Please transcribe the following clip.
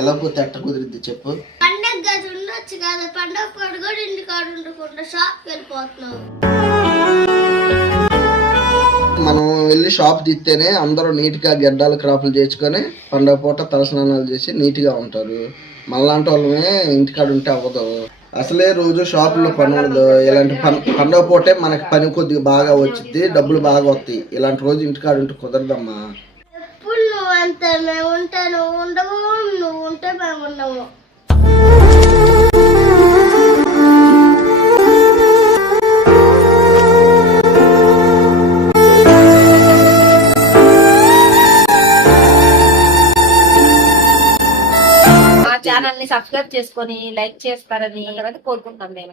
ఎలా పోతే ఎట్ట కుదిరిద్ది చెప్పు. పండగ గది ఉండొచ్చు కదా, పండగ పూట కూడా ఇంటికాడ ఉండకుండా షాప్కి వెళ్ళిపోతున్నావు. మనం వెళ్ళి షాప్ తీస్తేనే అందరూ నీట్గా గడ్డాలు క్రాపులు చేసుకొని పండగ పూట తలస్నానాలు చేసి నీట్గా ఉంటారు. మనలాంటి వాళ్ళమే ఇంటికాడ ఉంటే అవ్వదు. అసలే రోజు షాపులో పని ఉండదు. ఇలాంటి పండగ పూటే మనకి పని కొద్దిగా బాగా వచ్చింది, డబ్బులు బాగా వస్తాయి. ఇలాంటి రోజు ఇంటికాడ ఉంటే కుదరదమ్మా. ఎప్పుడు నువ్వు అంతే, మేము ఉంటే నువ్వు ఉండవు, నువ్వు ఉంటే మేము ఉండవు. ఛానల్ ని సబ్స్క్రైబ్ చేసుకొని లైక్ చేస్తారని కోరుకుంటాం మేము.